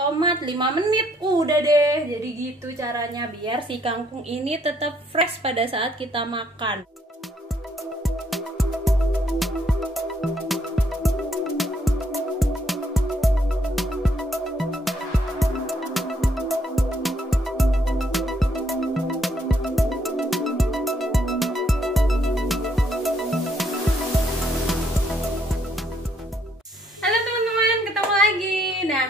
Tomat 5 menit udah deh. Jadi gitu caranya biar si kangkung ini tetap fresh pada saat kita makan.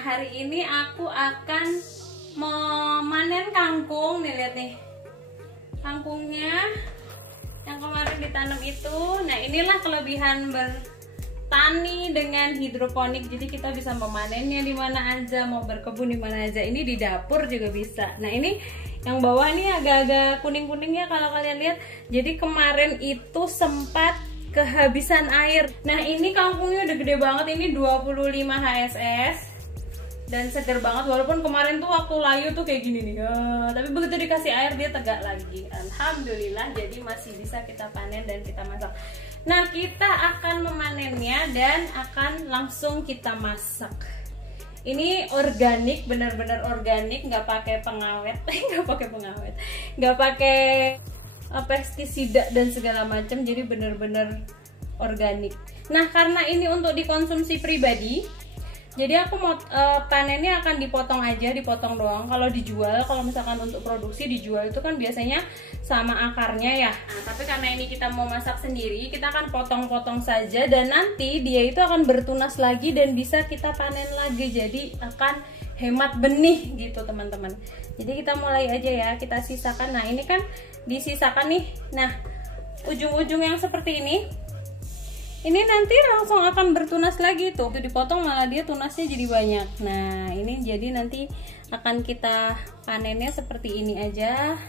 Hari ini aku akan memanen kangkung nih, lihat nih kangkungnya yang kemarin ditanam itu. Nah inilah kelebihan bertani dengan hidroponik, jadi kita bisa memanennya di mana aja, mau berkebun di mana aja. Ini di dapur juga bisa. Nah ini yang bawah nih agak-agak kuning-kuning ya kalau kalian lihat. Jadi kemarin itu sempat kehabisan air. Nah ini kangkungnya udah gede banget, ini 25 HSS dan seger banget, walaupun kemarin tuh waktu layu tuh kayak gini nih ya, tapi begitu dikasih air dia tegak lagi. Alhamdulillah, jadi masih bisa kita panen dan kita masak. Nah kita akan memanennya dan akan langsung kita masak. Ini organik, benar-benar organik, nggak pakai pengawet nggak pakai pestisida dan segala macam, jadi benar-benar organik. Nah karena ini untuk dikonsumsi pribadi, jadi aku mau panennya akan dipotong aja, dipotong doang. Kalau dijual, kalau misalkan untuk produksi dijual itu kan biasanya sama akarnya ya. Nah, tapi karena ini kita mau masak sendiri, kita akan potong-potong saja dan nanti dia itu akan bertunas lagi dan bisa kita panen lagi. Jadi akan hemat benih gitu teman-teman. Jadi kita mulai aja ya, kita sisakan. Nah ini kan disisakan nih. Nah ujung-ujung yang seperti ini nanti langsung akan bertunas lagi tuh. Dipotong malah dia tunasnya jadi banyak. Nah ini jadi nanti akan kita panennya seperti ini aja,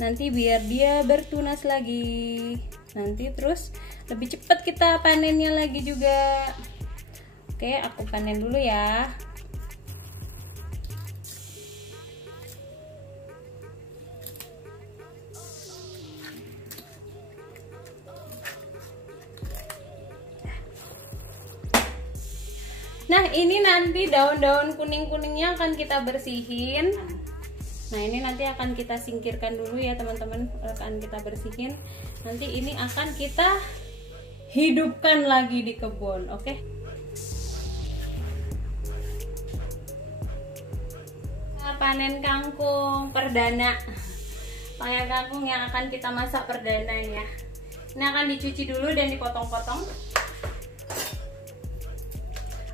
nanti biar dia bertunas lagi. Nanti terus lebih cepat kita panennya lagi juga. Oke, aku panen dulu ya. Nah ini nanti daun-daun kuning-kuningnya akan kita bersihin. Nah ini nanti akan kita singkirkan dulu ya teman-teman, akan kita bersihin. Nanti ini akan kita hidupkan lagi di kebun, oke? Panen kangkung perdana, panen kangkung yang akan kita masak perdana ya. Ini akan dicuci dulu dan dipotong-potong.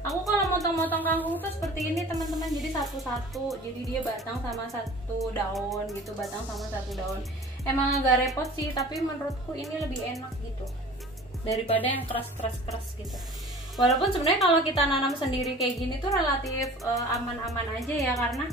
Aku kalau motong-motong kangkung tuh seperti ini teman-teman, jadi satu-satu, jadi dia batang sama satu daun gitu, batang sama satu daun. Emang agak repot sih, tapi menurutku ini lebih enak gitu daripada yang keras-keras gitu. Walaupun sebenarnya kalau kita nanam sendiri kayak gini tuh relatif aman-aman aja ya, karena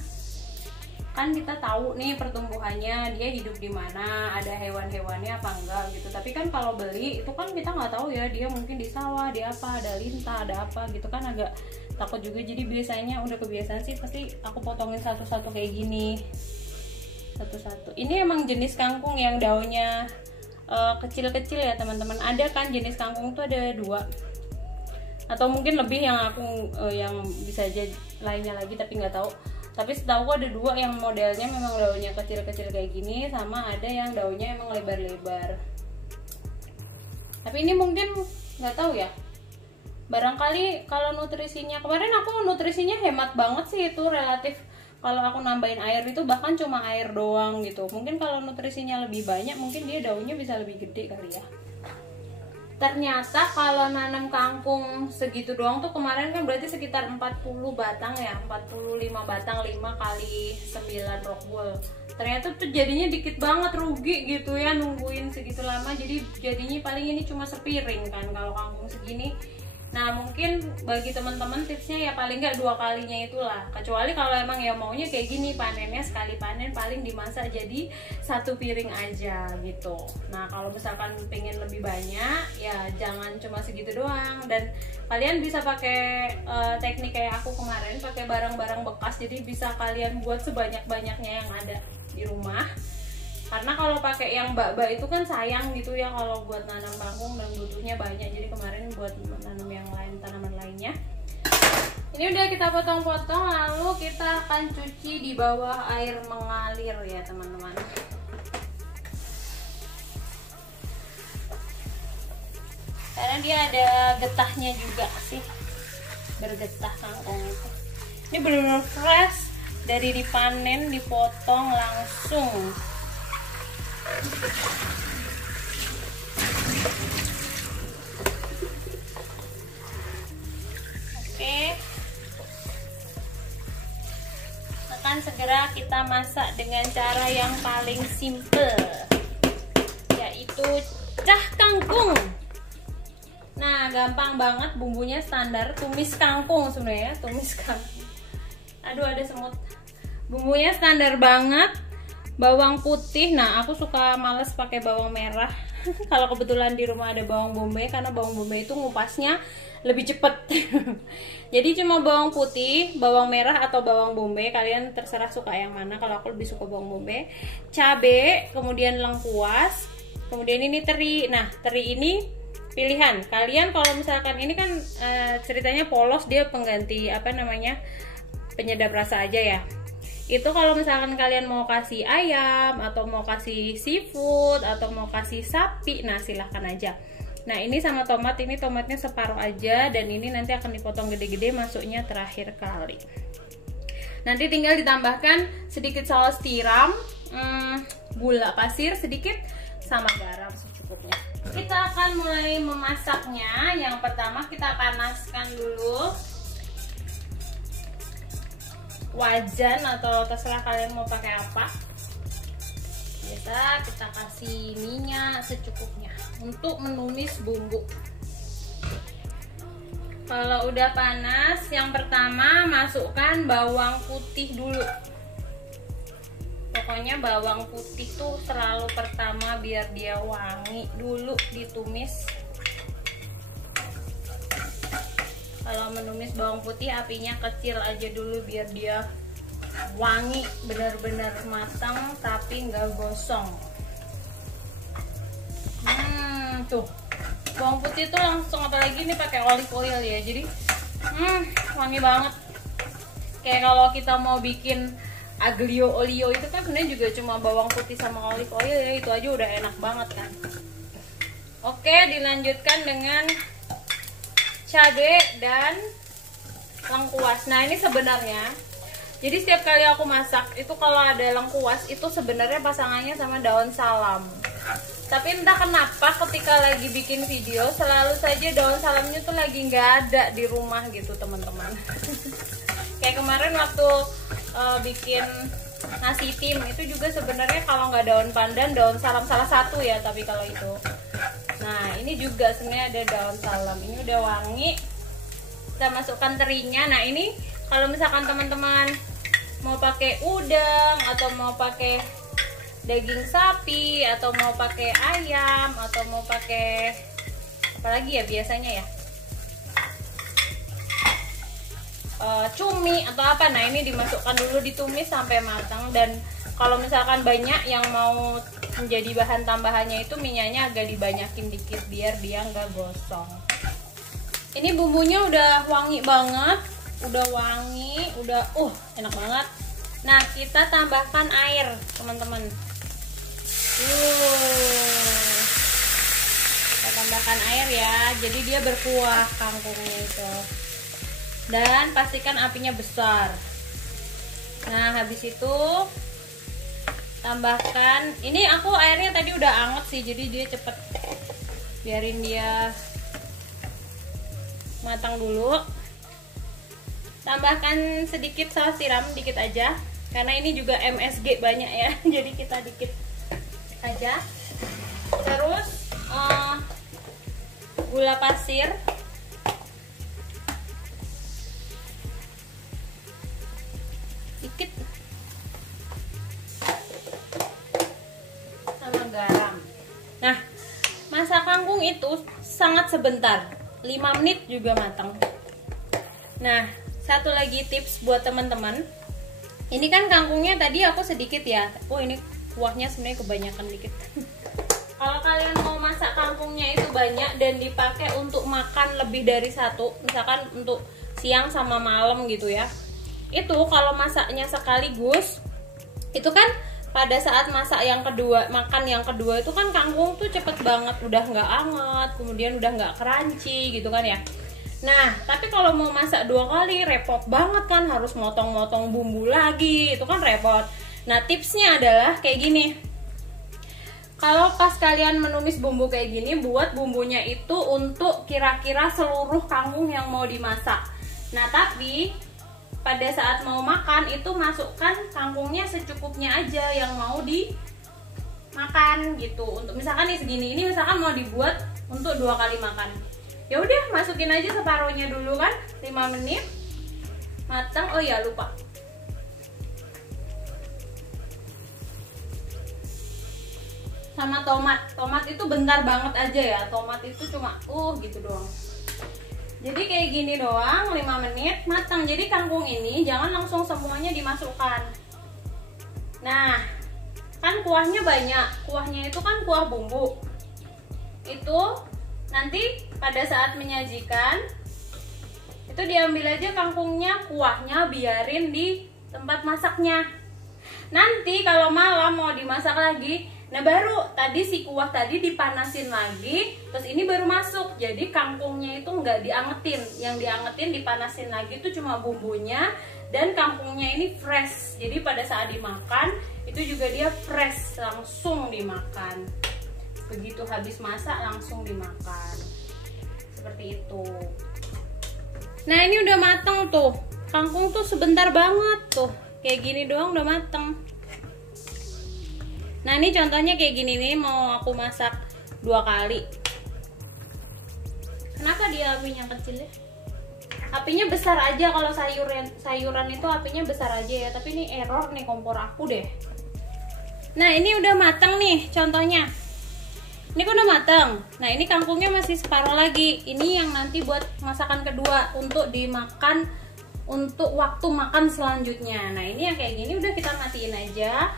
kan kita tahu nih pertumbuhannya, dia hidup di mana, ada hewan-hewannya apa enggak gitu. Tapi kan kalau beli itu kan kita nggak tahu ya, dia mungkin di sawah, di apa, ada lintah, ada apa gitu kan, agak takut juga. Jadi biasanya udah kebiasaan sih pasti aku potongin satu-satu kayak gini, satu-satu. Ini emang jenis kangkung yang daunnya kecil-kecil ya teman-teman. Ada kan jenis kangkung tuh ada 2 atau mungkin lebih yang aku yang bisa aja lainnya lagi tapi nggak tahu. Tapi setahu aku ada 2 yang modelnya memang daunnya kecil-kecil kayak gini, sama ada yang daunnya emang lebar-lebar. Tapi ini mungkin nggak tahu ya. Barangkali kalau nutrisinya, kemarin aku nutrisinya hemat banget sih itu, relatif. Kalau aku nambahin air itu bahkan cuma air doang gitu. Mungkin kalau nutrisinya lebih banyak, mungkin dia daunnya bisa lebih gede kali ya. Ternyata kalau nanam kangkung segitu doang tuh kemarin kan berarti sekitar 40 batang ya, 45 batang, 5 kali 9 rockwool. Ternyata tuh jadinya dikit banget, rugi gitu ya nungguin segitu lama. Jadi jadinya paling ini cuma sepiring kan kalau kangkung segini. Nah mungkin bagi teman-teman tipsnya ya paling nggak 2 kalinya itulah. Kecuali kalau emang ya maunya kayak gini, panennya sekali panen paling dimasak jadi 1 piring aja gitu. Nah kalau misalkan pengen lebih banyak ya jangan cuma segitu doang. Dan kalian bisa pakai teknik kayak aku kemarin, pakai barang-barang bekas. Jadi bisa kalian buat sebanyak-banyaknya yang ada di rumah. Karena kalau pakai yang bak-bak itu kan sayang gitu ya kalau buat nanam kangkung dan butuhnya banyak. Jadi kemarin buat nanam yang lain, tanaman lainnya. Ini udah kita potong-potong, lalu kita akan cuci di bawah air mengalir ya teman-teman. Karena dia ada getahnya juga sih, bergetah kangkung itu. Ini benar-benar fresh, dari dipanen, dipotong langsung. Oke. Akan segera kita masak dengan cara yang paling simple, yaitu cah kangkung. Nah, gampang banget, bumbunya standar, tumis kangkung sebenarnya, tumis kangkung. Aduh, ada semut. Bumbunya standar banget, bawang putih. Nah, aku suka males pakai bawang merah. Kalau kebetulan di rumah ada bawang bombay, karena bawang bombay itu ngupasnya lebih cepet. Jadi cuma bawang putih, bawang merah atau bawang bombay, kalian terserah suka yang mana. Kalau aku lebih suka bawang bombay. Cabe, kemudian lengkuas, kemudian ini teri. Nah, teri ini pilihan kalian. Kalau misalkan ini kan ceritanya polos, dia pengganti apa namanya, penyedap rasa aja ya. Itu kalau misalkan kalian mau kasih ayam atau mau kasih seafood atau mau kasih sapi, nah silahkan aja. Nah, ini sama tomat, ini tomatnya separuh aja, dan ini nanti akan dipotong gede-gede, masuknya terakhir kali. Nanti tinggal ditambahkan sedikit saus tiram, gula pasir sedikit, sama garam secukupnya. Kita akan mulai memasaknya. Yang pertama kita panaskan dulu wajan, atau terserah kalian mau pakai apa. Biasa kita kasih minyak secukupnya untuk menumis bumbu. Kalau udah panas, yang pertama masukkan bawang putih dulu. Pokoknya bawang putih tuh selalu pertama, biar dia wangi dulu ditumis. Kalau menumis bawang putih apinya kecil aja dulu, biar dia wangi, benar-benar matang tapi nggak gosong. Tuh bawang putih tuh langsung, apalagi ini pakai olive oil ya, jadi wangi banget. Kayak kalau kita mau bikin aglio olio itu kan sebenarnya juga cuma bawang putih sama olive oil ya, itu aja udah enak banget kan. Oke, dilanjutkan dengan cabai dan lengkuas. Nah, ini sebenarnya, jadi setiap kali aku masak itu kalau ada lengkuas itu sebenarnya pasangannya sama daun salam. Tapi entah kenapa ketika lagi bikin video selalu saja daun salamnya tuh lagi nggak ada di rumah gitu teman-teman. Kayak kemarin waktu bikin nasi tim itu juga sebenarnya kalau nggak daun pandan, daun salam salah satu ya, tapi kalau itu. Nah, ini juga sebenarnya ada daun salam. Ini udah wangi. Kita masukkan terinya. Nah, ini kalau misalkan teman-teman mau pakai udang atau mau pakai daging sapi atau mau pakai ayam atau mau pakai apa lagi ya biasanya ya, cumi atau apa, nah ini dimasukkan dulu, ditumis sampai matang. Dan kalau misalkan banyak yang mau menjadi bahan tambahannya itu minyaknya agak dibanyakin dikit biar dia nggak gosong. Ini bumbunya udah wangi banget, udah wangi, udah enak banget. Nah, kita tambahkan air teman-teman. Kita tambahkan air ya, jadi dia berkuah kangkungnya itu. Dan pastikan apinya besar. Nah, habis itu tambahkan, ini aku airnya tadi udah anget sih, jadi dia cepet. Biarin dia matang dulu. Tambahkan sedikit saus tiram, dikit aja, karena ini juga MSG banyak ya. Jadi kita dikit aja. Terus gula pasir, dikit, sama garam. Nah, masak kangkung itu sangat sebentar, 5 menit juga matang. Nah, satu lagi tips buat teman-teman, ini kan kangkungnya tadi aku sedikit ya. Ini kuahnya sebenarnya kebanyakan dikit. Kalau kalian mau masak kangkungnya itu banyak dan dipakai untuk makan lebih dari satu, misalkan untuk siang sama malam gitu ya. Itu kalau masaknya sekaligus, itu kan pada saat masak yang kedua, makan yang kedua itu kan kangkung tuh cepet banget, udah nggak anget, kemudian udah nggak crunchy gitu kan ya. Nah, tapi kalau mau masak 2 kali repot banget kan, harus motong-motong bumbu lagi, itu kan repot. Nah, tipsnya adalah kayak gini. Kalau pas kalian menumis bumbu kayak gini, buat bumbunya itu untuk kira-kira seluruh kangkung yang mau dimasak. Nah, tapi pada saat mau makan itu masukkan kangkungnya secukupnya aja yang mau dimakan gitu. Untuk misalkan nih segini, ini misalkan mau dibuat untuk 2 kali makan. Ya udah, masukin aja separuhnya dulu kan, 5 menit matang. Oh ya, lupa. Sama tomat itu bentar banget aja ya. Tomat itu cuma gitu doang. Jadi kayak gini doang, 5 menit matang. Jadi kangkung ini jangan langsung semuanya dimasukkan. Nah, kan kuahnya banyak. Kuahnya itu kan kuah bumbu. Itu nanti pada saat menyajikan itu diambil aja kangkungnya, kuahnya biarin di tempat masaknya. Nanti kalau malam mau dimasak lagi, nah baru tadi si kuah tadi dipanasin lagi, terus ini baru masuk. Jadi kangkungnya itu nggak diangetin, yang diangetin dipanasin lagi itu cuma bumbunya, dan kangkungnya ini fresh. Jadi pada saat dimakan itu juga dia fresh, langsung dimakan. Begitu habis masak langsung dimakan. Seperti itu. Nah, ini udah mateng tuh. Kangkung tuh sebentar banget tuh. Kayak gini doang udah mateng. Nah, ini contohnya kayak gini nih, mau aku masak 2 kali. Kenapa dia apinya kecil ya? Apinya besar aja kalau sayuran itu apinya besar aja ya. Tapi ini error nih kompor aku deh. Nah, ini udah mateng nih contohnya. Ini kan udah mateng. Nah, ini kangkungnya masih separuh lagi. Ini yang nanti buat masakan kedua untuk dimakan untuk waktu makan selanjutnya. Nah, ini yang kayak gini udah kita matiin aja.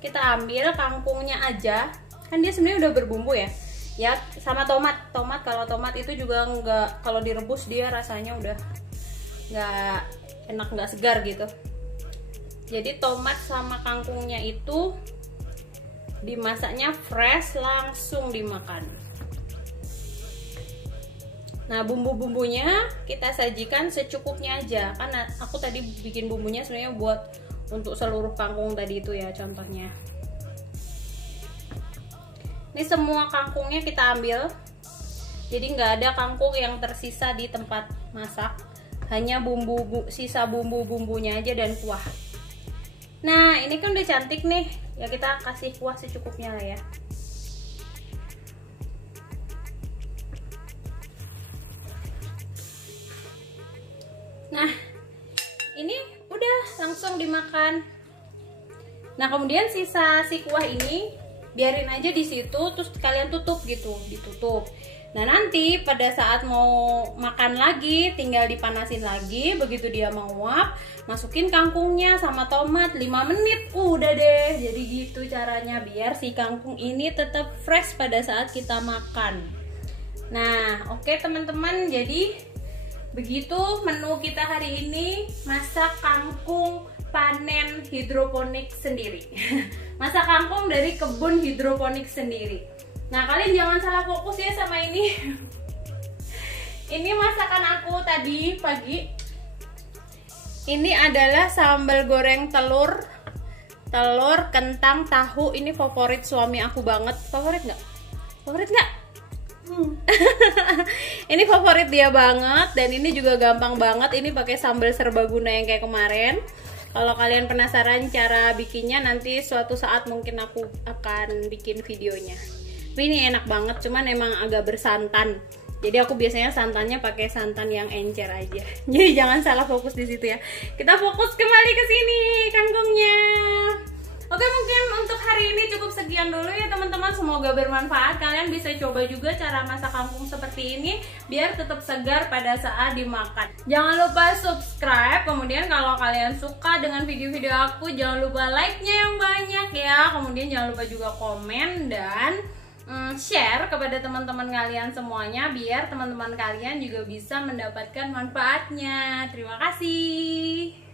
Kita ambil kangkungnya aja. Kan dia sebenarnya udah berbumbu ya. Ya, sama tomat. Kalau tomat itu juga nggak, kalau direbus dia rasanya udah nggak enak, nggak segar gitu. Jadi tomat sama kangkungnya itu dimasaknya fresh, langsung dimakan. Nah, bumbu-bumbunya kita sajikan secukupnya aja. Karena aku tadi bikin bumbunya sebenarnya buat untuk seluruh kangkung tadi itu ya contohnya. Ini semua kangkungnya kita ambil. Jadi nggak ada kangkung yang tersisa di tempat masak. Hanya sisa bumbu-bumbunya aja dan kuah. Nah, ini kan udah cantik nih. Ya, kita kasih kuah secukupnya lah ya. Nah, ini udah langsung dimakan. Nah, kemudian sisa si kuah ini biarin aja di situ, terus kalian tutup gitu, ditutup. Nah, nanti pada saat mau makan lagi tinggal dipanasin lagi. Begitu dia menguap, masukin kangkungnya sama tomat, 5 menit udah deh. Jadi gitu caranya biar si kangkung ini tetap fresh pada saat kita makan. Nah, oke teman-teman, jadi begitu menu kita hari ini, masak kangkung panen hidroponik sendiri. Masak kangkung dari kebun hidroponik sendiri. Nah, kalian jangan salah fokus ya sama ini. Ini masakan aku tadi pagi. Ini adalah sambal goreng telur kentang tahu. Ini favorit suami aku banget. Favorit nggak? Favorit nggak? Ini favorit dia banget, dan ini juga gampang banget. Ini pakai sambal serbaguna yang kayak kemarin. Kalau kalian penasaran cara bikinnya, nanti suatu saat mungkin aku akan bikin videonya. Ini enak banget, cuman emang agak bersantan. Jadi aku biasanya santannya pakai santan yang encer aja. Jadi jangan salah fokus di situ ya. Kita fokus kembali ke sini kangkungnya. Oke, mungkin untuk hari ini cukup sekian dulu ya teman-teman. Semoga bermanfaat. Kalian bisa coba juga cara masak kangkung seperti ini biar tetap segar pada saat dimakan. Jangan lupa subscribe. Kemudian kalau kalian suka dengan video-video aku, jangan lupa like-nya yang banyak ya. Kemudian jangan lupa juga komen dan share kepada teman-teman kalian semuanya, biar teman-teman kalian juga bisa mendapatkan manfaatnya. Terima kasih.